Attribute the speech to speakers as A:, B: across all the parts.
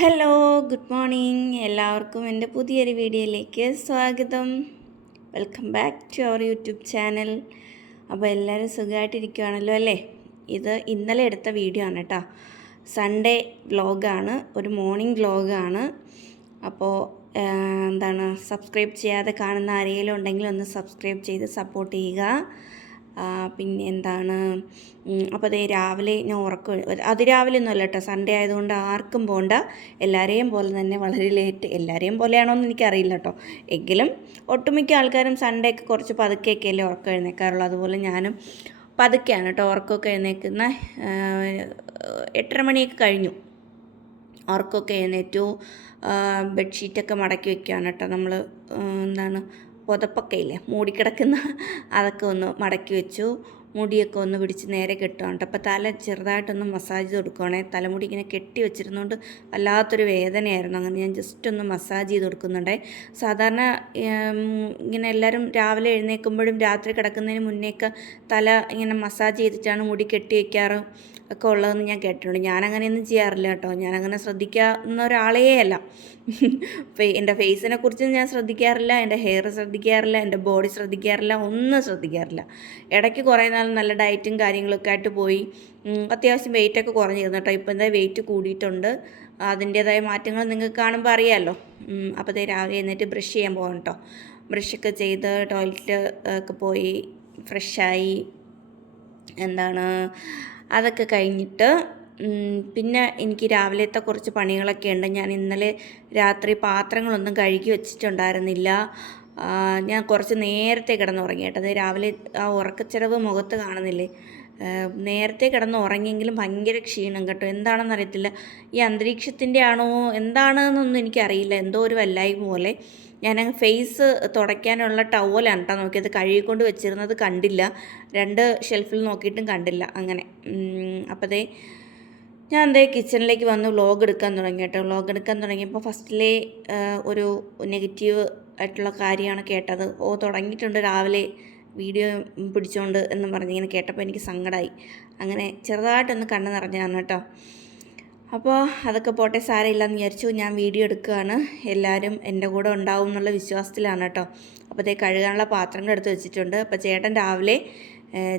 A: Hello good morning. എല്ലാവർക്കും എന്റെ പുതിയൊരു വീഡിയോയിലേക്ക് സ്വാഗതം. Welcome back to our YouTube channel. അപ്പോൾ എല്ലാവരും സുഖമായിട്ടിരിക്കുകയാണല്ലോ അല്ലേ? ഇത് ഇന്നലെ എടുത്ത വീഡിയോ ആണ് കേട്ടോ. സൺഡേ വ്ലോഗാണ് ഒരു മോർണിംഗ് വ്ലോഗാണ്. അപ്പോൾ എന്താണ് സബ്സ്ക്രൈബ് ചെയ്യാതെ കാണുന്ന ആരെങ്കിലും ഉണ്ടെങ്കിൽ ഒന്ന് സബ്സ്ക്രൈബ് ചെയ്ത് സപ്പോർട്ട് ചെയ്യുക. പിന്നെ എന്താണ് അപ്പോൾ അതേ രാവിലെ ഞാൻ ഉറക്കം അതിരാവിലെ ഒന്നുമല്ല കേട്ടോ. സൺഡേ ആയതുകൊണ്ട് ആർക്കും പോകണ്ട എല്ലാവരെയും പോലെ തന്നെ വളരെ ലേറ്റ് എല്ലാവരെയും പോലെയാണോ എന്ന് എനിക്കറിയില്ല കേട്ടോ. എങ്കിലും ഒട്ടുമിക്ക ആൾക്കാരും സൺഡേ ഒക്കെ കുറച്ച് പതുക്കെയൊക്കെ അല്ലേ ഉറക്കം എഴുന്നേക്കാറുള്ളൂ. അതുപോലെ ഞാനും പതുക്കെയാണ് കേട്ടോ ഉറക്കമൊക്കെ എഴുന്നേക്കുന്ന എട്ടര മണിയൊക്കെ കഴിഞ്ഞു. ഉറക്കമൊക്കെ എഴുന്നേറ്റു. ബെഡ്ഷീറ്റൊക്കെ മടക്കി വെക്കുകയാണ് കേട്ടോ നമ്മൾ എന്താണ് പുതപ്പൊക്കെ ഇല്ലേ മൂടിക്കിടക്കുന്ന അതൊക്കെ ഒന്ന് മടക്കി വെച്ചു. മുടിയൊക്കെ ഒന്ന് പിടിച്ച് നേരെ കെട്ടുകൊണ്ട് അപ്പോൾ തല ചെറുതായിട്ടൊന്ന് മസാജ് കൊടുക്കുകയാണെ തലമുടി ഇങ്ങനെ കെട്ടി വെച്ചിരുന്നുകൊണ്ട് വല്ലാത്തൊരു വേദനയായിരുന്നു. അങ്ങനെ ഞാൻ ജസ്റ്റ് ഒന്ന് മസാജ് ചെയ്ത് കൊടുക്കുന്നുണ്ടേ. സാധാരണ ഇങ്ങനെ എല്ലാവരും രാവിലെ എഴുന്നേൽക്കുമ്പോഴും രാത്രി കിടക്കുന്നതിന് മുന്നേയൊക്കെ തല ഇങ്ങനെ മസാജ് ചെയ്തിട്ടാണ് മുടി കെട്ടി വയ്ക്കാറ് ഒക്കെ ഉള്ളതെന്ന് ഞാൻ കേട്ടിട്ടുണ്ട്. ഞാനങ്ങനെയൊന്നും ചെയ്യാറില്ല കേട്ടോ. ഞാനങ്ങനെ ശ്രദ്ധിക്കാവുന്ന ഒരാളേ അല്ല എന്റെ ഫേസിനെ കുറിച്ച് ഞാൻ ശ്രദ്ധിക്കാറില്ല എന്റെ ഹെയർ ശ്രദ്ധിക്കാറില്ല എന്റെ ബോഡി ശ്രദ്ധിക്കാറില്ല ഒന്നും ശ്രദ്ധിക്കാറില്ല. ഇടയ്ക്ക് കുറേ നാൾ നല്ല ഡയറ്റും കാര്യങ്ങളൊക്കെ ആയിട്ട് പോയി. അത്യാവശ്യം വെയിറ്റൊക്കെ കുറഞ്ഞിരുന്നു കേട്ടോ. ഇപ്പോൾ എന്താ വെയിറ്റ് കൂടിയിട്ടുണ്ട്. അതിന്റേതായ മാറ്റങ്ങൾ നിങ്ങൾക്ക് കാണുമ്പോൾ അറിയാമല്ലോ അപ്പോൾ രാവിലെ എന്നിട്ട് ബ്രഷ് ചെയ്യാൻ പോകണം കേട്ടോ. ബ്രഷൊക്കെ ചെയ്ത് ടോയ്ലറ്റ് ഒക്കെ പോയി ഫ്രഷായി എന്താണ് അതൊക്കെ കഴിഞ്ഞിട്ട് പിന്നെ എനിക്ക് രാവിലത്തെ കുറച്ച് പണികളൊക്കെ ഉണ്ട്. ഞാൻ ഇന്നലെ രാത്രി പാത്രങ്ങളൊന്നും കഴുകി വെച്ചിട്ടുണ്ടായിരുന്നില്ല. ഞാൻ കുറച്ച് നേരത്തെ കിടന്നുറങ്ങി കേട്ടോ. രാവിലെ ആ ഉറക്കച്ചിലവ് മുഖത്ത് കാണുന്നില്ലേ? നേരത്തെ കിടന്ന് ഉറങ്ങിയെങ്കിലും ഭയങ്കര ക്ഷീണം കേട്ടോ. എന്താണെന്ന് അറിയത്തില്ല. ഈ അന്തരീക്ഷത്തിന്റെ ആണോ? എന്താണെന്നൊന്നും എനിക്കറിയില്ല. എന്തോ ഒരു വല്ലായ്മ പോലെ. ഞാൻ ഫേസ് തുടയ്ക്കാനുള്ള ടവലാണ് കേട്ടോ നോക്കിയത്. കഴുകിക്കൊണ്ട് വെച്ചിരുന്നത് കണ്ടില്ല. രണ്ട് ഷെൽഫിൽ നോക്കിയിട്ടും കണ്ടില്ല അങ്ങനെ. അപ്പോൾ ദേ ഞാൻ എന്തേ കിച്ചണിലേക്ക് വന്ന് വ്ളോഗ് എടുക്കാൻ തുടങ്ങി കേട്ടോ വ്ളോഗ് എടുക്കാൻ തുടങ്ങിയപ്പോൾ ഫസ്റ്റിലെ ഒരു നെഗറ്റീവ് ആയിട്ടുള്ള കാര്യമാണ് കേട്ടത്. ഓ തുടങ്ങിയിട്ടുണ്ട് രാവിലെ. വീഡിയോ പിടിച്ചോണ്ട് എന്ന് പറഞ്ഞിങ്ങനെ കേട്ടപ്പോൾ എനിക്ക് സങ്കടമായി അങ്ങനെ ചെറുതായിട്ടൊന്ന് കണ്ണു നിറഞ്ഞതാണ് കേട്ടോ അപ്പോൾ അതൊക്കെ പോട്ടെ സാരമില്ലെന്ന് വിചാരിച്ചു. ഞാൻ വീഡിയോ എടുക്കുകയാണ്. എല്ലാവരും എന്റെ കൂടെ ഉണ്ടാവും എന്നുള്ള വിശ്വാസത്തിലാണ് കേട്ടോ. അപ്പോൾ അതേ കഴുകാനുള്ള പാത്രങ്ങൾ എടുത്ത് വെച്ചിട്ടുണ്ട്. അപ്പോൾ ചേട്ടൻ രാവിലെ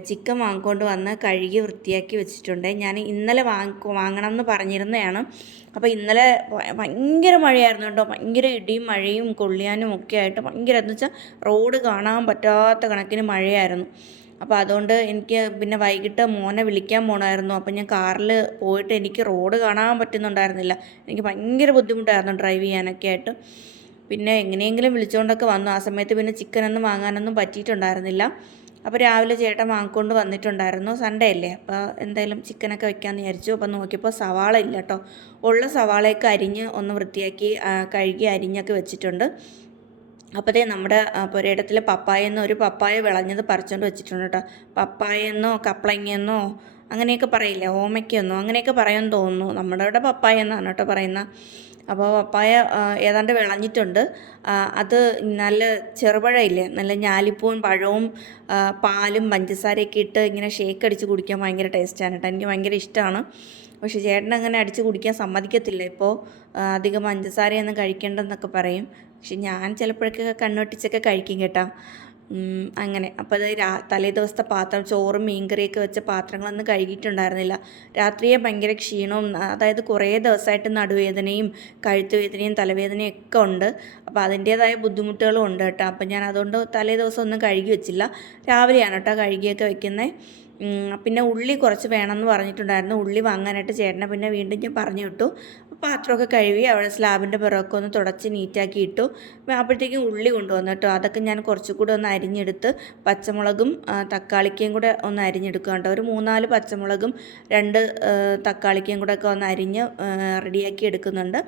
A: ചിക്കൻ വാങ്ങിക്കൊണ്ട് വന്ന് കഴുകി വൃത്തിയാക്കി വെച്ചിട്ടുണ്ട്. ഞാൻ ഇന്നലെ വാങ്ങി വാങ്ങണം എന്ന് പറഞ്ഞിരുന്നതാണ്. അപ്പോൾ ഇന്നലെ ഭയങ്കര മഴയായിരുന്നു കേട്ടോ. ഭയങ്കര ഇടിയും മഴയും കൊള്ളിയാനും ഒക്കെ ആയിട്ട് ഭയങ്കര എന്ന് വെച്ചാൽ റോഡ് കാണാൻ പറ്റാത്ത കണക്കിന് മഴയായിരുന്നു. അപ്പോൾ അതുകൊണ്ട് എനിക്ക് പിന്നെ വൈകിട്ട് മോനെ വിളിക്കാൻ പോകണമായിരുന്നു അപ്പോൾ ഞാൻ കാറിൽ പോയിട്ട് എനിക്ക് റോഡ് കാണാൻ പറ്റുന്നുണ്ടായിരുന്നില്ല. എനിക്ക് ഭയങ്കര ബുദ്ധിമുട്ടായിരുന്നു ഡ്രൈവ് ചെയ്യാനൊക്കെ ആയിട്ട്. പിന്നെ എങ്ങനെയെങ്കിലും വിളിച്ചുകൊണ്ടൊക്കെ വന്നു. ആ സമയത്ത് പിന്നെ ചിക്കനൊന്നും വാങ്ങാനൊന്നും പറ്റിയിട്ടുണ്ടായിരുന്നില്ല. അപ്പോൾ രാവിലെ ചേട്ടൻ വാങ്ങിക്കൊണ്ട് വന്നിട്ടുണ്ടായിരുന്നു. സൺഡേ അല്ലേ? അപ്പോൾ എന്തായാലും ചിക്കനൊക്കെ വെക്കാമെന്ന് വിചാരിച്ചു. അപ്പോൾ നോക്കിയപ്പോൾ സവാള ഇല്ല കേട്ടോ ഉള്ള സവാളയൊക്കെ അരിഞ്ഞ് ഒന്ന് വൃത്തിയാക്കി കഴുകി അരിഞ്ഞൊക്കെ വെച്ചിട്ടുണ്ട്. അപ്പോഴത്തേ നമ്മുടെ പുരയിടത്തിൽ പപ്പായ പപ്പായെന്നോ ഒരു പപ്പായ വിളഞ്ഞത് പറിച്ചുകൊണ്ട് വെച്ചിട്ടുണ്ട് കേട്ടോ പപ്പായെന്നോ കപ്ലങ്ങെന്നോ അങ്ങനെയൊക്കെ പറയില്ലേ ഓമയ്ക്കെന്നോ അങ്ങനെയൊക്കെ പറയുമെന്ന് തോന്നുന്നു. നമ്മുടെ ഇവിടെ പപ്പായ എന്നാണ് കേട്ടോ പറയുന്നത് അപ്പോൾ പപ്പായ ഏതാണ്ട് വിളഞ്ഞിട്ടുണ്ട്. അത് നല്ല ചെറുപഴമില്ലേ നല്ല ഞാലിപ്പൂവും പഴവും പാലും പഞ്ചസാരയൊക്കെ ഇട്ട് ഇങ്ങനെ ഷേക്ക് അടിച്ച് കുടിക്കാൻ ഭയങ്കര ടേസ്റ്റാണ് കേട്ടോ എനിക്ക് ഭയങ്കര ഇഷ്ടമാണ് പക്ഷേ ചേട്ടൻ അങ്ങനെ അടിച്ച് കുടിക്കാൻ സമ്മതിക്കത്തില്ല. ഇപ്പോൾ അധികം പഞ്ചസാരയൊന്നും കഴിക്കേണ്ടെന്നൊക്കെ പറയും. പക്ഷെ ഞാൻ ചിലപ്പോഴൊക്കെ കണ്ണൊട്ടിച്ചൊക്കെ കഴിക്കും കേട്ടോ. അങ്ങനെ. അപ്പോൾ അത് രാ തലേ ദിവസത്തെ പാത്രം ചോറും മീൻകറിയൊക്കെ വെച്ച പാത്രങ്ങളൊന്നും കഴുകിയിട്ടുണ്ടായിരുന്നില്ല. രാത്രിയെ ഭയങ്കര ക്ഷീണവും അതായത് കുറേ ദിവസമായിട്ട് നടുവേദനയും കഴുത്ത് വേദനയും തലവേദനയും ഒക്കെ ഉണ്ട്. അപ്പോൾ അതിന്റേതായ ബുദ്ധിമുട്ടുകളും ഉണ്ട് കേട്ടോ. അപ്പോൾ ഞാൻ അതുകൊണ്ട് തലേ ദിവസം ഒന്നും കഴുകി വെച്ചില്ല. രാവിലെയാണ് കേട്ടോ കഴുകിയൊക്കെ വെക്കുന്നത്. പിന്നെ ഉള്ളി കുറച്ച് വേണമെന്ന് പറഞ്ഞിട്ടുണ്ടായിരുന്നു. ഉള്ളി വാങ്ങാനായിട്ട് ചേട്ടനെ പിന്നെ വീണ്ടും ഞാൻ പറഞ്ഞു വിട്ടു. പാത്രമൊക്കെ കഴുകി അവിടെ സ്ലാബിന്റെ പിറകൊക്കെ ഒന്ന് തുടച്ച് നീറ്റാക്കി ഇട്ടു. അപ്പോഴത്തേക്കും ഉള്ളി കൊണ്ടുവന്നു കേട്ടോ. അതൊക്കെ ഞാൻ കുറച്ചുകൂടെ ഒന്ന് അരിഞ്ഞെടുത്ത് പച്ചമുളകും തക്കാളിക്കയും കൂടെ ഒന്ന് അരിഞ്ഞെടുക്കുക കേട്ടോ. ഒരു മൂന്നാൽ പച്ചമുളകും രണ്ട് തക്കാളിക്കയും കൂടെ ഒക്കെ ഒന്ന് അരിഞ്ഞ് റെഡിയാക്കി എടുക്കുന്നുണ്ട്.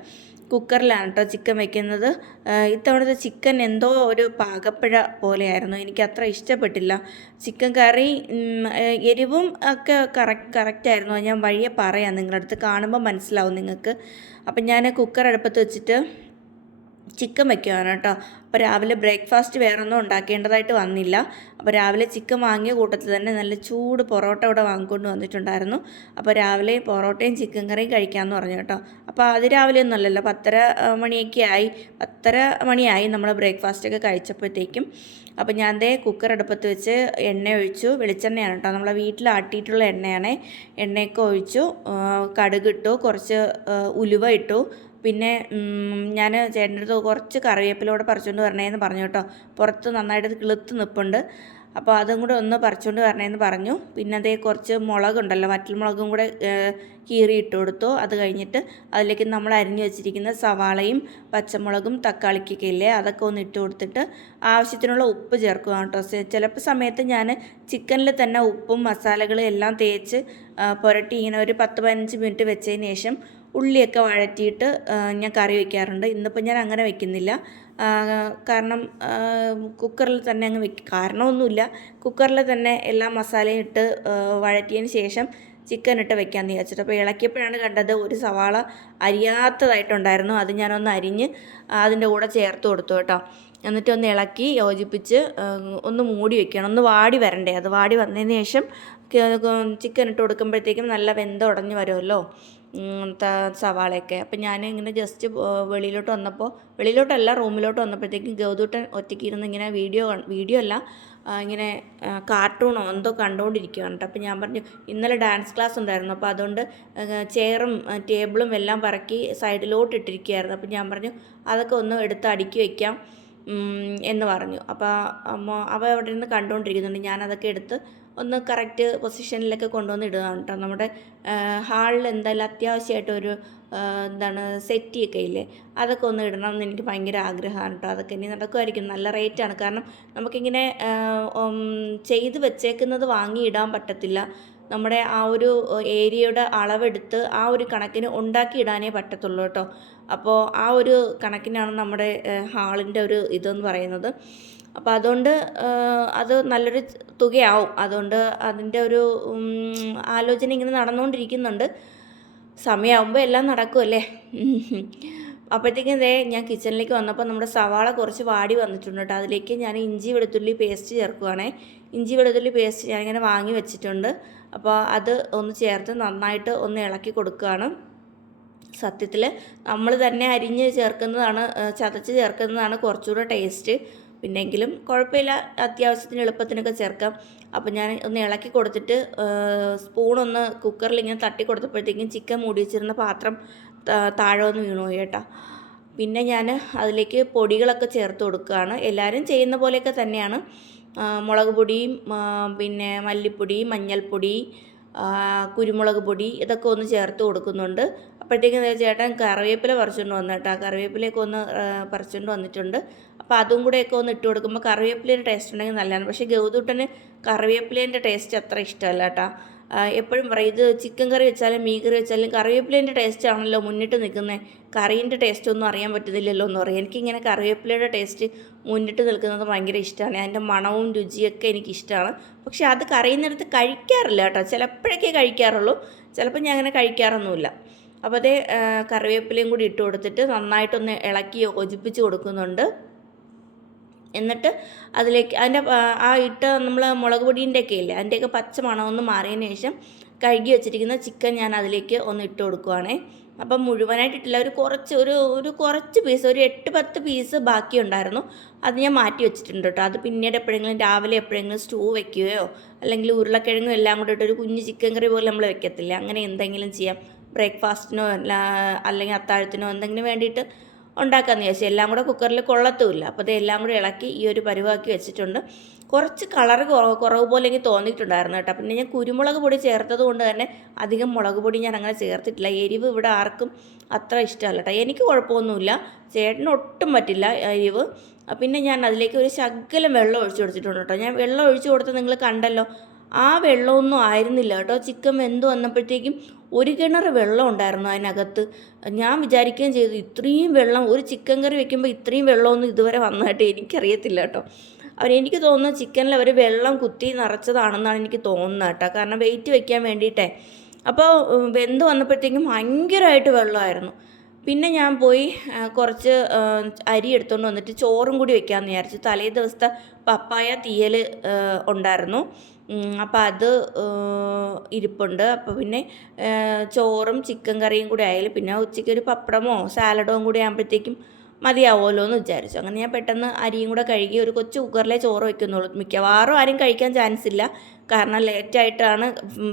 A: കുക്കറിലാണ് കേട്ടോ ചിക്കൻ വെക്കുന്നത്. ആ, ഇത്തവണത്തെ ചിക്കൻ എന്തോ ഒരു പാകപ്പിഴ പോലെയായിരുന്നു. എനിക്ക് അത്ര ഇഷ്ടപ്പെട്ടില്ല. ചിക്കൻ കറി എരിവും ഒക്കെ കറക്റ്റ് കറക്റ്റായിരുന്നു. ഞാൻ വഴിയെ പറയാം. അടുത്ത് കാണുമ്പോൾ മനസ്സിലാവും നിങ്ങൾക്ക്. അപ്പം ഞാൻ കുക്കർ അടുപ്പത്ത് വെച്ചിട്ട് ചിക്കൻ വെക്കുകയാണ് കേട്ടോ അപ്പോൾ രാവിലെ ബ്രേക്ക്ഫാസ്റ്റ് വേറെ ഒന്നും ഉണ്ടാക്കേണ്ടതായിട്ട് വന്നില്ല. അപ്പോൾ രാവിലെ ചിക്കൻ വാങ്ങിയ കൂട്ടത്തിൽ തന്നെ നല്ല ചൂട് പൊറോട്ട ഇവിടെ വാങ്ങിക്കൊണ്ട് വന്നിട്ടുണ്ടായിരുന്നു. അപ്പോൾ രാവിലെ പൊറോട്ടയും ചിക്കൻ കറിയും കഴിക്കാമെന്ന് പറഞ്ഞു കേട്ടോ. അപ്പോൾ അത് രാവിലെ ഒന്നും അല്ലല്ലോ പത്തര മണിയൊക്കെ ആയി. പത്തര മണിയായി നമ്മൾ ബ്രേക്ക്ഫാസ്റ്റൊക്കെ കഴിച്ചപ്പോഴത്തേക്കും. അപ്പോൾ ഞാൻ ദേ കുക്കർ അടുപ്പത്ത് വെച്ച് എണ്ണ ഒഴിച്ചു. വെളിച്ചെണ്ണയാണ് കേട്ടോ. നമ്മളെ വീട്ടിൽ ആട്ടിയിട്ടുള്ള എണ്ണയാണ്. എണ്ണയൊക്കെ ഒഴിച്ചു. കടുകിട്ടു കുറച്ച് ഉലുവ ഇട്ടു. പിന്നെ ഞാൻ ചേട്ടന്റെ അടുത്ത് കുറച്ച് കറിവേപ്പിലൂടെ പറിച്ചുകൊണ്ട് വരണേന്ന് പറഞ്ഞു കേട്ടോ. പുറത്ത് നന്നായിട്ട് കിളുത്ത് നിൽപ്പുണ്ട് അപ്പോൾ അതും കൂടെ ഒന്ന് പറിച്ചുകൊണ്ട് വരണേന്ന് പറഞ്ഞു. പിന്നെ അതേ കുറച്ച് മുളകുണ്ടല്ലോ വറ്റൽമുളകും കൂടെ കീറി ഇട്ട് കൊടുത്തു. അത് കഴിഞ്ഞിട്ട് അതിലേക്ക് നമ്മൾ അരിഞ്ഞു വെച്ചിരിക്കുന്ന സവാളയും പച്ചമുളകും തക്കാളിക്കൊക്കെ ഇല്ലേ അതൊക്കെ ഒന്ന് ഇട്ട് കൊടുത്തിട്ട് ആവശ്യത്തിനുള്ള ഉപ്പ് ചേർക്കുക കേട്ടോ. ചിലപ്പോൾ സമയത്ത് ഞാൻ ചിക്കനിൽ തന്നെ ഉപ്പും മസാലകളും എല്ലാം തേച്ച് പുരട്ടി ഇങ്ങനെ ഒരു പത്ത് പതിനഞ്ച് മിനിറ്റ് വെച്ചതിന് ശേഷം ഉള്ളിയൊക്കെ വഴറ്റിയിട്ട് ഞാൻ കറി വയ്ക്കാറുണ്ട് ഇന്നിപ്പോൾ ഞാൻ അങ്ങനെ വെക്കുന്നില്ല. കാരണം കുക്കറിൽ തന്നെ അങ്ങ് വെക്കും കാരണമൊന്നുമില്ല. കുക്കറിൽ തന്നെ എല്ലാ മസാലയും ഇട്ട് വഴറ്റിയതിന് ശേഷം ചിക്കൻ ഇട്ട് വെക്കാമെന്ന് വിചാരിച്ചിട്ട്. അപ്പോൾ ഇളക്കിയപ്പോഴാണ് കണ്ടത് ഒരു സവാള അരിയാത്തതായിട്ടുണ്ടായിരുന്നു. അത് ഞാനൊന്ന് അരിഞ്ഞ് അതിന്റെ കൂടെ ചേർത്ത് കൊടുത്തു കേട്ടോ. എന്നിട്ട് ഒന്ന് ഇളക്കി യോജിപ്പിച്ച് ഒന്ന് മൂടി വെക്കണം. ഒന്ന് വാടി വരണ്ടേ? അത് വാടി വന്നതിന് ശേഷം ചിക്കൻ ഇട്ട് കൊടുക്കുമ്പോഴത്തേക്കും നല്ല വെന്ത ഉടഞ്ഞു വരുമല്ലോ. സവാളയൊക്കെ. അപ്പം ഞാൻ ഇങ്ങനെ ജസ്റ്റ് വെളിയിലോട്ട് വന്നപ്പോൾ വെളിയിലോട്ടല്ല റൂമിലോട്ട് വന്നപ്പോഴത്തേക്കും ഗൗതൂട്ടൻ ഒറ്റയ്ക്ക് ഇരുന്ന് ഇങ്ങനെ വീഡിയോ വീഡിയോ അല്ല ഇങ്ങനെ കാർട്ടൂണോ എന്തോ കണ്ടുകൊണ്ടിരിക്കുകയാണ് കേട്ടോ അപ്പം ഞാൻ പറഞ്ഞു ഇന്നലെ ഡാൻസ് ക്ലാസ് ഉണ്ടായിരുന്നു. അപ്പോൾ അതുകൊണ്ട് ചെയറും ടേബിളും എല്ലാം പറക്കി സൈഡിലോട്ട് ഇട്ടിരിക്കുകയായിരുന്നു അപ്പം ഞാൻ പറഞ്ഞു അതൊക്കെ ഒന്ന് എടുത്ത് അടുക്കി വയ്ക്കാം എന്ന് പറഞ്ഞു. അപ്പോൾ അവ അവിടെ നിന്ന് കണ്ടുകൊണ്ടിരിക്കുന്നുണ്ട് ഞാനതൊക്കെ എടുത്ത് ഒന്ന് കറക്റ്റ് പൊസിഷനിലൊക്കെ കൊണ്ടുവന്ന് ഇടുകയാണ് കേട്ടോ. നമ്മുടെ ഹാളിൽ എന്തായാലും അത്യാവശ്യമായിട്ട് ഒരു എന്താണ് സെറ്റിയൊക്കെ ഇല്ലേ? അതൊക്കെ ഒന്ന് ഇടണം എന്ന് എനിക്ക് ഭയങ്കര ആഗ്രഹമാണ് കേട്ടോ. അതൊക്കെ ഇനി നടക്കുമായിരിക്കും. നല്ല റേറ്റാണ് കാരണം നമുക്കിങ്ങനെ ചെയ്ത് വെച്ചേക്കുന്നത് വാങ്ങിയിടാൻ പറ്റത്തില്ല. നമ്മുടെ ആ ഒരു ഏരിയയുടെ അളവെടുത്ത് ആ ഒരു കണക്കിന് ഉണ്ടാക്കി ഇടാനേ പറ്റത്തുള്ളൂ കേട്ടോ. അപ്പോൾ ആ ഒരു കണക്കിനാണ് നമ്മുടെ ഹാളിന്റെ ഒരു ഇതെന്ന് പറയുന്നത്. അപ്പോൾ അതുകൊണ്ട് അത് നല്ലൊരു തുകയാവും. അതുകൊണ്ട് അതിന്റെ ഒരു ആലോചന ഇങ്ങനെ നടന്നുകൊണ്ടിരിക്കുന്നുണ്ട് സമയമാകുമ്പോൾ എല്ലാം നടക്കുമല്ലേ അപ്പോഴത്തേക്കും ഇതേ ഞാൻ കിച്ചണിലേക്ക് വന്നപ്പോൾ നമ്മുടെ സവാള കുറച്ച് വാടി വന്നിട്ടുണ്ട് കേട്ടോ. അതിലേക്ക് ഞാൻ ഇഞ്ചി വെളുത്തുള്ളി പേസ്റ്റ് ചേർക്കുവാണേ. ഇഞ്ചി വെളുത്തുള്ളി പേസ്റ്റ് ഞാനിങ്ങനെ വാങ്ങി വെച്ചിട്ടുണ്ട്. അപ്പോൾ അത് ഒന്ന് ചേർത്ത് നന്നായിട്ട് ഒന്ന് ഇളക്കി കൊടുക്കുകയാണ്. സത്യത്തിൽ നമ്മൾ തന്നെ അരിഞ്ഞ് ചേർക്കുന്നതാണ് ചതച്ച് ചേർക്കുന്നതാണ് കുറച്ചുകൂടെ ടേസ്റ്റ്. പിന്നെങ്കിലും കുഴപ്പമില്ല അത്യാവശ്യത്തിന് എളുപ്പത്തിനൊക്കെ ചേർക്കാം. അപ്പോൾ ഞാൻ ഒന്ന് ഇളക്കി കൊടുത്തിട്ട് സ്പൂണൊന്ന് കുക്കറിൽ ഇങ്ങനെ തട്ടി കൊടുത്തപ്പോഴത്തേക്കും ചിക്കൻ മൂടി വെച്ചിരുന്ന പാത്രം താഴെ ഒന്ന് വീണു കേട്ടോ. പിന്നെ ഞാൻ അതിലേക്ക് പൊടികളൊക്കെ ചേർത്ത് കൊടുക്കുകയാണ്. എല്ലാവരും ചെയ്യുന്ന പോലെയൊക്കെ തന്നെയാണ്. മുളക് പൊടിയും പിന്നെ മല്ലിപ്പൊടി മഞ്ഞൾപ്പൊടി കുരുമുളക് പൊടി ഇതൊക്കെ ഒന്ന് ചേർത്ത് കൊടുക്കുന്നുണ്ട്. അപ്പോഴത്തേക്കും ചേട്ടൻ കറിവേപ്പില പറിച്ചുകൊണ്ട് വന്നു കേട്ടോ കറിവേപ്പിലയൊക്കെ ഒന്ന് പറിച്ചുകൊണ്ട് വന്നിട്ടുണ്ട്. അപ്പോൾ അതും കൂടെയൊക്കെ ഒന്ന് ഇട്ട് കൊടുക്കുമ്പോൾ കറിവേപ്പിലേന്റെ ടേസ്റ്റ് ഉണ്ടെങ്കിൽ നല്ലതാണ്. പക്ഷേ ഗൗതൂട്ടന് കറിവേപ്പിലേന്റെ ടേസ്റ്റ് അത്ര ഇഷ്ടമല്ല കേട്ടോ എപ്പോഴും പറയും ഇത് ചിക്കൻ കറി വെച്ചാലും മീൻ കറി വെച്ചാലും കറിവേപ്പിലേന്റെ ടേസ്റ്റ് ആണല്ലോ മുന്നിട്ട് നിൽക്കുന്നത് കറീന്റെ ടേസ്റ്റ് ഒന്നും അറിയാൻ പറ്റുന്നില്ലല്ലോ എന്ന് പറയും. എനിക്കിങ്ങനെ കറിവേപ്പിലയുടെ ടേസ്റ്റ് മുന്നിട്ട് നിൽക്കുന്നത് ഭയങ്കര ഇഷ്ടമാണ്. അതിന്റെ മണവും രുചിയൊക്കെ എനിക്കിഷ്ടമാണ്. പക്ഷേ അത് കറിയുന്നിടത്ത് കഴിക്കാറില്ല കേട്ടോ ചിലപ്പോഴൊക്കെ കഴിക്കാറുള്ളൂ. ചിലപ്പോൾ ഞാൻ അങ്ങനെ കഴിക്കാറൊന്നുമില്ല. അപ്പോൾ അതേ കറിവേപ്പിലയും കൂടി ഇട്ട് കൊടുത്തിട്ട് നന്നായിട്ടൊന്ന് ഇളക്കി യോജിപ്പിച്ച് കൊടുക്കുന്നുണ്ട്. എന്നിട്ട് അതിലേക്ക് അതിന്റെ ആ- ഇട്ട് നമ്മൾ മുളക് പൊടിന്റെ ഒക്കെ ഇല്ലേ അതിന്റെയൊക്കെ പച്ച മണമൊന്ന് മാറിയതിന് ശേഷം കഴുകി വെച്ചിരിക്കുന്ന ചിക്കൻ ഞാൻ അതിലേക്ക് ഒന്ന് ഇട്ട് കൊടുക്കുവാണേ. അപ്പം മുഴുവനായിട്ട് ഇട്ടില്ല ഒരു കുറച്ച് ഒരു ഒരു കുറച്ച് പീസ് ഒരു എട്ട് പത്ത് പീസ് ബാക്കി ഉണ്ടായിരുന്നു. അത് ഞാൻ മാറ്റി വെച്ചിട്ടുണ്ട് കേട്ടോ. അത് പിന്നീട് എപ്പോഴെങ്കിലും രാവിലെ എപ്പോഴെങ്കിലും സ്റ്റൂ വെക്കുകയോ അല്ലെങ്കിൽ ഉരുളക്കിഴങ്ങും എല്ലാം കൂടെ ഇട്ട് ഒരു കുഞ്ഞ് ചിക്കൻ കറി പോലെ നമ്മൾ വെക്കത്തില്ല അങ്ങനെ എന്തെങ്കിലും ചെയ്യാം. ബ്രേക്ക്ഫാസ്റ്റിനോ അല്ലെങ്കിൽ അത്താഴത്തിനോ എന്തെങ്കിലും വേണ്ടിയിട്ട് ഉണ്ടാക്കാമെന്ന് വിചാരിച്ചു. എല്ലാം കൂടെ കുക്കറിൽ കൊള്ളത്തുമില്ല. അപ്പോൾ ഇതെല്ലാം കൂടെ ഇളക്കി ഈ ഒരു പരിവാക്കി വെച്ചിട്ടുണ്ട്. കുറച്ച് കളർ കുറവ് കുറവ് പോലെ എനിക്ക് തോന്നിയിട്ടുണ്ടായിരുന്നു കേട്ടോ. പിന്നെ ഞാൻ കുരുമുളക് പൊടി ചേർത്തത് കൊണ്ട് തന്നെ അധികം മുളക് പൊടി ഞാൻ അങ്ങനെ ചേർത്തിട്ടില്ല. എരിവ് ഇവിടെ ആർക്കും അത്ര ഇഷ്ടമല്ല കേട്ടോ. എനിക്ക് കുഴപ്പമൊന്നുമില്ല. ചേട്ടന് ഒട്ടും പറ്റില്ല എരിവ്. പിന്നെ ഞാൻ അതിലേക്ക് ഒരു ശകലം വെള്ളം ഒഴിച്ചു കൊടുത്തിട്ടുണ്ട് കേട്ടോ. ഞാൻ വെള്ളം ഒഴിച്ചു കൊടുത്ത് നിങ്ങൾ കണ്ടല്ലോ. ആ വെള്ളമൊന്നും ആയിരുന്നില്ല കേട്ടോ. ചിക്കൻ വെന്ത് വന്നപ്പോഴത്തേക്കും ഒരു കിണർ വെള്ളം ഉണ്ടായിരുന്നു അതിനകത്ത്. ഞാൻ വിചാരിക്കുകയും ചെയ്തു ഇത്രയും വെള്ളം ഒരു ചിക്കൻ കറി വെക്കുമ്പോൾ ഇത്രയും വെള്ളമൊന്നും ഇതുവരെ വന്നതായിട്ട് എനിക്കറിയത്തില്ല കേട്ടോ. അവർ എനിക്ക് തോന്നുന്നു ചിക്കനിൽ അവർ വെള്ളം കുത്തി നിറച്ചതാണെന്നാണ് എനിക്ക് തോന്നുന്നത് കേട്ടോ. കാരണം വെയിറ്റ് വെക്കാൻ വേണ്ടിയിട്ടേ. അപ്പോൾ വെന്ത് വന്നപ്പോഴത്തേക്കും ഭയങ്കരമായിട്ട് വെള്ളമായിരുന്നു. പിന്നെ ഞാൻ പോയി കുറച്ച് അരി എടുത്തുകൊണ്ട് വന്നിട്ട് ചോറും കൂടി വെക്കാമെന്ന് വിചാരിച്ചു. തലേ ദിവസത്തെ പപ്പായ തീയൽ ഉണ്ടായിരുന്നു. അപ്പോൾ അത് ഇരിപ്പുണ്ട്. അപ്പോൾ പിന്നെ ചോറും ചിക്കൻ കറിയും കൂടി ആയാലും പിന്നെ ഉച്ചയ്ക്ക് ഒരു പപ്പടമോ സാലഡോ കൂടി ആകുമ്പോഴത്തേക്കും മതിയാവുമല്ലോ എന്ന് വിചാരിച്ചു. അങ്ങനെ ഞാൻ പെട്ടെന്ന് അരിയും കൂടെ കഴുകി ഒരു കൊച്ചു കുക്കറിലെ ചോറ് വയ്ക്കുന്നുള്ളൂ മിക്കവാറും ആരും കഴിക്കാൻ ചാൻസ് ഇല്ല. കാരണം ലേറ്റായിട്ടാണ്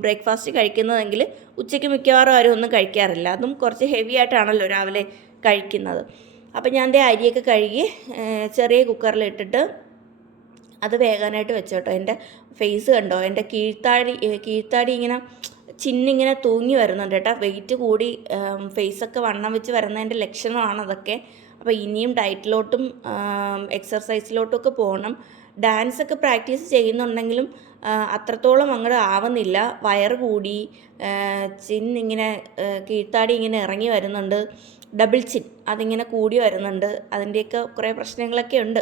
A: ബ്രേക്ക്ഫാസ്റ്റ് കഴിക്കുന്നതെങ്കിൽ ഉച്ചയ്ക്ക് മിക്കവാറും ആരും ഒന്നും കഴിക്കാറില്ല. അതും കുറച്ച് ഹെവി ആയിട്ടാണല്ലോ രാവിലെ കഴിക്കുന്നത്. അപ്പം ഞാൻ എന്റെ അരിയൊക്കെ കഴുകി ചെറിയ കുക്കറിലിട്ടിട്ട് അത് വേകാനായിട്ട് വെച്ചു കേട്ടോ. എന്റെ ഫേസ് കണ്ടോ? എന്റെ കീഴ്ത്താടി കീഴ്ത്താടി ഇങ്ങനെ ചിന്നിങ്ങനെ തൂങ്ങി വരുന്നുണ്ട് കേട്ടോ. വെയിറ്റ് കൂടി ഫേസൊക്കെ വണ്ണം വെച്ച് വരുന്നതിന്റെ ലക്ഷണമാണ് അതൊക്കെ. അപ്പോൾ ഇനിയും ഡയറ്റിലോട്ടും എക്സർസൈസിലോട്ടും ഒക്കെ പോകണം. ഡാൻസൊക്കെ പ്രാക്ടീസ് ചെയ്യുന്നുണ്ടെങ്കിലും അത്രത്തോളം അങ്ങോട്ട് ആവുന്നില്ല. വയറ് കൂടി ചിന്നിങ്ങനെ കീഴ്ത്താടി ഇങ്ങനെ ഇറങ്ങി വരുന്നുണ്ട്. ഡബിൾ ചിൻ അതിങ്ങനെ കൂടി വരുന്നുണ്ട്. അതിന്റെയൊക്കെ കുറേ പ്രശ്നങ്ങളൊക്കെ ഉണ്ട്.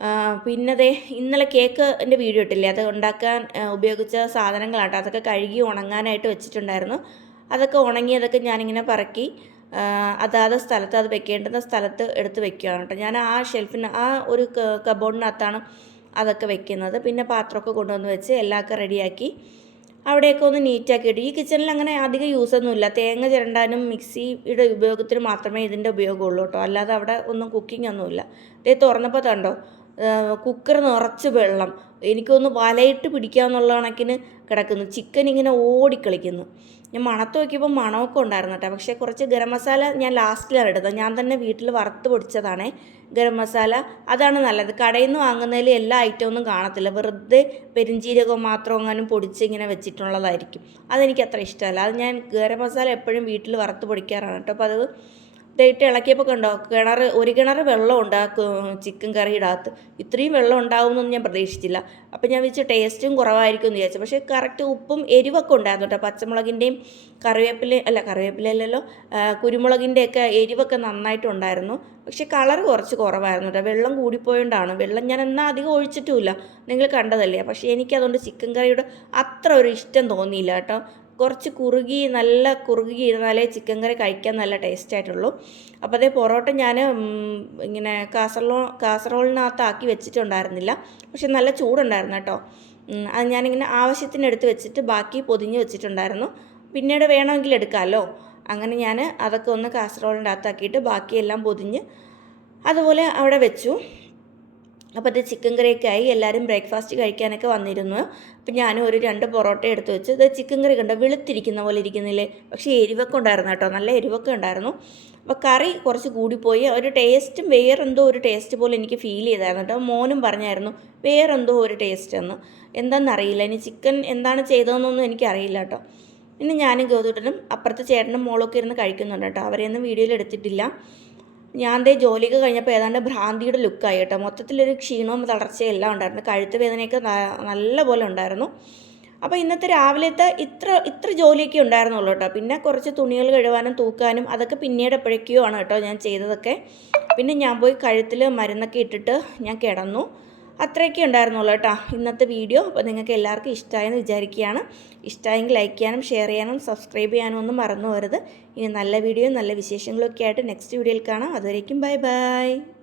A: ആ, പിന്നെ ദേ ഇന്നലെ കേക്ക് എന്റെ വീഡിയോ ഇട്ടില്ലേ? അത് ഉണ്ടാക്കാൻ ഉപയോഗിച്ച സാധനങ്ങളാട്ടോ അതൊക്കെ കഴുകി ഉണങ്ങാനായിട്ട് വെച്ചിട്ടുണ്ടായിരുന്നു. അതൊക്കെ ഉണങ്ങി അതൊക്കെ ഞാനിങ്ങനെ പറക്കി അതാത് സ്ഥലത്ത് അത് വെക്കേണ്ടുന്ന സ്ഥലത്ത് എടുത്ത് വെക്കുകയാണ് കേട്ടോ. ഞാൻ ആ ഷെൽഫിന് ആ ഒരു കബോർഡിനകത്താണ് അതൊക്കെ വെക്കുന്നത്. പിന്നെ പാത്രമൊക്കെ കൊണ്ടുവന്ന് വെച്ച് എല്ലാമൊക്കെ റെഡിയാക്കി അവിടെയൊക്കെ ഒന്ന് നീറ്റാക്കി ഇട്ടു ഈ കിച്ചണിൽ അങ്ങനെ അധികം യൂസൊന്നുമില്ല തേങ്ങ ചിരണ്ടാനും മിക്സിയുടെ ഉപയോഗത്തിന് മാത്രമേ ഇതിന്റെ ഉപയോഗമുള്ളൂ കേട്ടോ. അല്ലാതെ അവിടെ ഒന്നും കുക്കിംഗ് ഒന്നുമില്ല ഇതേ തുറന്നപ്പോൾ കണ്ടോ? കുക്കർ നിറച്ച് വെള്ളം. എനിക്കൊന്ന് വലയിട്ട് പിടിക്കാമെന്നുള്ള കണക്കിന് കിടക്കുന്നു. ചിക്കൻ ഇങ്ങനെ ഓടിക്കളിക്കുന്നു. ഞാൻ മണത്ത് നോക്കിയപ്പോൾ മണമൊക്കെ ഉണ്ടായിരുന്നു കേട്ടോ. പക്ഷേ കുറച്ച് ഗരം മസാല ഞാൻ ലാസ്റ്റിലാണ് ഇടുന്നത്. ഞാൻ തന്നെ വീട്ടിൽ വറുത്ത് പൊടിച്ചതാണേ ഗരം മസാല. അതാണ് നല്ലത്. കടയിൽ നിന്ന് വാങ്ങുന്നതിൽ എല്ലാ ഐറ്റം ഒന്നും കാണത്തില്ല. വെറുതെ പെരിഞ്ചീരകം മാത്രം എങ്ങാനും പൊടിച്ച് ഇങ്ങനെ വെച്ചിട്ടുള്ളതായിരിക്കും. അതെനിക്ക് അത്ര ഇഷ്ടമല്ല. അത് ഞാൻ ഗരം മസാല എപ്പോഴും വീട്ടിൽ വറുത്ത് പൊടിക്കാറാണ് കേട്ടോ. അപ്പോൾ അത് ഇതായിട്ട് ഇളക്കിയപ്പോൾ കണ്ടോ? കിണർ ഒരു കിണർ വെള്ളം ഉണ്ടാക്കും ചിക്കൻ കറിയുടെ അകത്ത് ഇത്രയും വെള്ളം ഉണ്ടാവുമെന്നൊന്നും ഞാൻ പ്രതീക്ഷിച്ചില്ല. അപ്പോൾ ഞാൻ വെച്ച് ടേസ്റ്റും കുറവായിരിക്കും എന്ന് വിചാരിച്ചു. പക്ഷേ കറക്റ്റ് ഉപ്പും എരിവൊക്കെ ഉണ്ടായിരുന്നു കേട്ടോ. പച്ചമുളകിന്റെയും കറിവേപ്പില അല്ല കറിവേപ്പിലല്ലോ കുരുമുളകിന്റെയൊക്കെ എരിവൊക്കെ നന്നായിട്ടുണ്ടായിരുന്നു. പക്ഷേ കളർ കുറച്ച് കുറവായിരുന്നു കേട്ടോ. വെള്ളം കൂടിപ്പോയോണ്ടാണ്. വെള്ളം ഞാൻ എന്നാൽ അധികം ഒഴിച്ചിട്ടുമില്ല. നിങ്ങൾ കണ്ടതല്ലേ? പക്ഷേ എനിക്കതുകൊണ്ട് ചിക്കൻ കറിയുടെ അത്ര ഒരു ഇഷ്ടം തോന്നിയില്ല കേട്ടോ. കുറച്ച് കുറുകി നല്ല കുറുകി ഇരുന്നാലേ ചിക്കൻ കറി കഴിക്കാൻ നല്ല ടേസ്റ്റ് ആയിട്ടുള്ളൂ. അപ്പോൾ അതേ പൊറോട്ട ഞാൻ ഇങ്ങനെ കാസർലോ കാസറോളിനകത്താക്കി വെച്ചിട്ടുണ്ടായിരുന്നില്ല. പക്ഷെ നല്ല ചൂടുണ്ടായിരുന്നു കേട്ടോ. അത് ഞാനിങ്ങനെ ആവശ്യത്തിന് എടുത്ത് വെച്ചിട്ട് ബാക്കി പൊതിഞ്ഞ് വെച്ചിട്ടുണ്ടായിരുന്നു. പിന്നീട് വേണമെങ്കിൽ എടുക്കാമല്ലോ അങ്ങനെ ഞാൻ അതൊക്കെ ഒന്ന് കാസറോളിന്റെ അകത്താക്കിയിട്ട് ബാക്കിയെല്ലാം പൊതിഞ്ഞ് അതുപോലെ അവിടെ വെച്ചു. അപ്പോൾ അത് ചിക്കൻ കറിയൊക്കെ ആയി എല്ലാവരും ബ്രേക്ക്ഫാസ്റ്റ് കഴിക്കാനൊക്കെ വന്നിരുന്നു. അപ്പം ഞാനും ഒരു രണ്ട് പൊറോട്ട എടുത്ത് വെച്ച് ഇത് ചിക്കൻ കറി കണ്ടോ വെളുത്തിരിക്കുന്ന പോലെ ഇരിക്കുന്നില്ലേ? പക്ഷേ എരിവൊക്കെ ഉണ്ടായിരുന്നു കേട്ടോ. നല്ല എരിവൊക്കെ ഉണ്ടായിരുന്നു. അപ്പോൾ കറി കുറച്ച് കൂടിപ്പോയി. ഒരു ടേസ്റ്റും വേറെന്തോ ഒരു ടേസ്റ്റ് പോലെ എനിക്ക് ഫീൽ ചെയ്തായിരുന്നു കേട്ടോ. മോനും പറഞ്ഞായിരുന്നു വേറെന്തോ ഒരു ടേസ്റ്റ് എന്ന്. എന്താണെന്നറിയില്ല ഇനി ചിക്കൻ എന്താണ് ചെയ്തതെന്നൊന്നും എനിക്കറിയില്ല കേട്ടോ. പിന്നെ ഞാനും ഗൗതൂട്ടനും അപ്പുറത്തെ ചേട്ടനും മോളൊക്കെ ഇരുന്ന് കഴിക്കുന്നുണ്ട് കേട്ടോ. അവരെയൊന്നും വീഡിയോയിൽ എടുത്തിട്ടില്ല. ഞാൻ ദേ ജോലിയൊക്കെ കഴിഞ്ഞപ്പോൾ ഏതാണ്ട് ഭ്രാന്തിയുടെ ലുക്കായി കേട്ടോ. മൊത്തത്തിലൊരു ക്ഷീണവും തളർച്ചയും എല്ലാം ഉണ്ടായിരുന്നു. കഴുത്ത് വേദനയൊക്കെ നല്ല പോലെ ഉണ്ടായിരുന്നു. അപ്പോൾ ഇന്നത്തെ രാവിലത്തെ ഇത്ര ഇത്ര ജോലിയൊക്കെ ഉണ്ടായിരുന്നുള്ളൂ കേട്ടോ. പിന്നെ കുറച്ച് തുണികൾ കഴുകാനും തൂക്കാനും അതൊക്കെ പിന്നീട് എപ്പോഴേക്കോ ആണ് കേട്ടോ ഞാൻ ചെയ്തതൊക്കെ. പിന്നെ ഞാൻ പോയി കഴുത്തിൽ മരുന്നൊക്കെ ഇട്ടിട്ട് ഞാൻ കിടന്നു. അത്രയൊക്കെ ഉണ്ടായിരുന്നുള്ളൂ കേട്ടോ ഇന്നത്തെ വീഡിയോ. അപ്പോൾ നിങ്ങൾക്ക് എല്ലാവർക്കും ഇഷ്ടമായെന്ന് വിചാരിക്കുകയാണ്. ഇഷ്ടമായെങ്കിൽ ലൈക്ക് ചെയ്യാനും ഷെയർ ചെയ്യാനും സബ്സ്ക്രൈബ് ചെയ്യാനും ഒന്നും മറന്നു പോകരുത്. ഇനി നല്ല വീഡിയോ നല്ല വിശേഷങ്ങളൊക്കെ ആയിട്ട് നെക്സ്റ്റ് വീഡിയോയിൽ കാണാം. അതുവരേക്കും ബൈ ബൈ